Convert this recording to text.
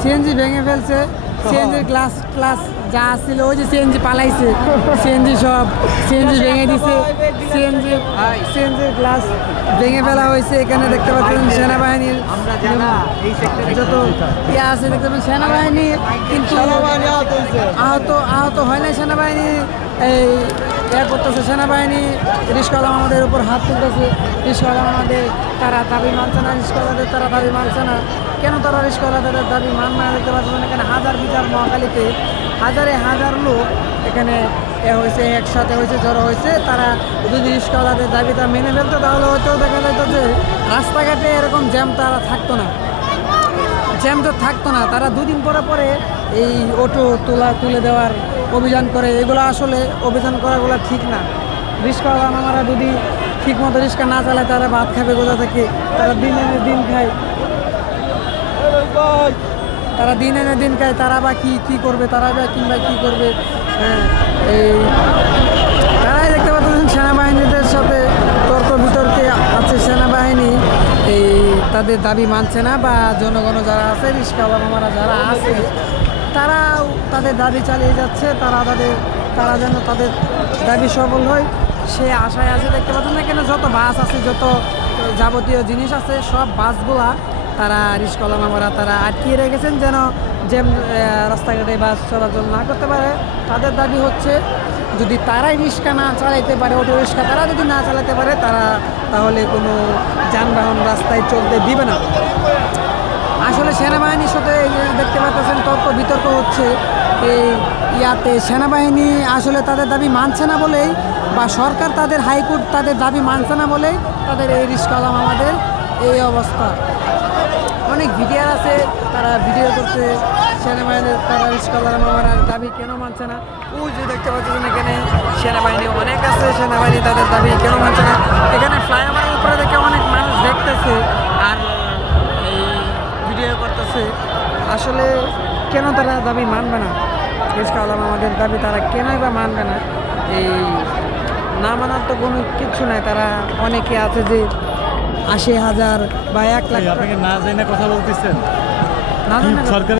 CNG ভেঙে ফেলছে, সিএনজির glass class যা ছিল ওই যে সিএনজি পালাইছে, সিএনজি সব সিএনজি ভেঙে দিছে, সিএনজির গ্লাস ভেঙে ফেলা হয়েছে। এখানে দেখতে পাচ্ছেন সেনাবাহিনীর যত ইয়ে আছে দেখতে পাচ্ছেন সেনাবাহিনী, কিন্তু আহত হয় নাই সেনাবাহিনী। এই করতেছে সেনাবাহিনী, রিস্কাওয়ালা আমাদের উপর হাত তুলতেছে। রিস্কাওয়ালা আমাদের তারা দাবি মানছে না, রিস্কাওয়ালাদের তারা দাবি মানছে না। কেন তারা রিস্কাওয়ালাদের দাবি মানবে না দেখতে পাচ্ছেন? এখানে হাজার বিচার মহাখালীতে হাজার লোক এখানে হয়েছে, একসাথে হয়েছে, জড়ো হয়েছে। তারা যদি রিস্কাওয়ালাদের দাবিটা মেনে ফেলতো তাহলে হয়তো দেখা যেত যে রাস্তাঘাটে এরকম জ্যাম তারা থাকতো না, জ্যাম তো থাকতো না। তারা দুদিন পরে পরে এই অটো তুলে দেওয়ার অভিযান করে, এগুলো আসলে অভিযান করাগুলো ঠিক না। রিস্কাওয়ালা মামারা যদি ঠিক মতো রিস্কা না চালায় তারা ভাত খাবে কোথা থেকে? তারা দিন এনে দিন খায়, তারা বা কি করবে, তারা বা কিংবা কী করবে? হ্যাঁ, এই তারাই দেখতে পাচ্ছেন সেনাবাহিনীদের সাথে তর্ক বিতর্কে আছে। সেনাবাহিনী এই তাদের দাবি মানছে না, বা জনগণ যারা আছে, রিস্কাওয়ালা মামারা যারা আছে, তারাও তাদের দাবি চালিয়ে যাচ্ছে। তারা যেন তাদের দাবি সফল হয় সে আশায় আছে। দেখতে পাচ্ছেন না কেন যত বাস আছে, যত যাবতীয় জিনিস আছে, সব বাসগুলা তারা রিস্কাওয়ালা মামারা তারা আটকিয়ে রেখেছেন যেন রাস্তাঘাটে বাস চলাচল না করতে পারে। তাদের দাবি হচ্ছে যদি তারাই রিস্কা না চালাইতে পারে, অটো রিস্কা তারা যদি না চালাতে পারে, তাহলে কোনো যানবাহন রাস্তায় চলতে দিবে না। আসলে সেনাবাহিনীর সাথে দেখতে পাচ্ছেন তর্ক বিতর্ক হচ্ছে এই ইয়াতে। সেনাবাহিনী আসলে তাদের দাবি মানছে না বলেই, বা সরকার তাদের হাইকোর্ট তাদের দাবি মানছে না বলেই তাদের এই রিস্কাওয়ালা আমাদের এই অবস্থা। অনেক ভিডিও আছে, তারা ভিডিও করতে সেনাবাহিনীর, তারা রিস্কাওয়ালা মামারা দাবি কেন মানছে না। ওই যে দেখতে পাচ্ছেন এখানে সেনাবাহিনী অনেক আছে, সেনাবাহিনী তাদের দাবি কেন মানছে না। এখানে ফ্লাইওভারের উপরে দেখে অনেক মানুষ দেখতেছে আর এই ভিডিও করতেছে। আসলে কেন তারা দাবি মানবে না? রিস্কাওয়ালা মামাদের দাবি তারা কেনই বা মানবে না? এই না মানার তো কোনো কিছু নাই। তারা অনেকে আছে যে 80,000 বা 1 লাখ আপনাকে না জেনে কথা বলতেছেন না জানে সরকার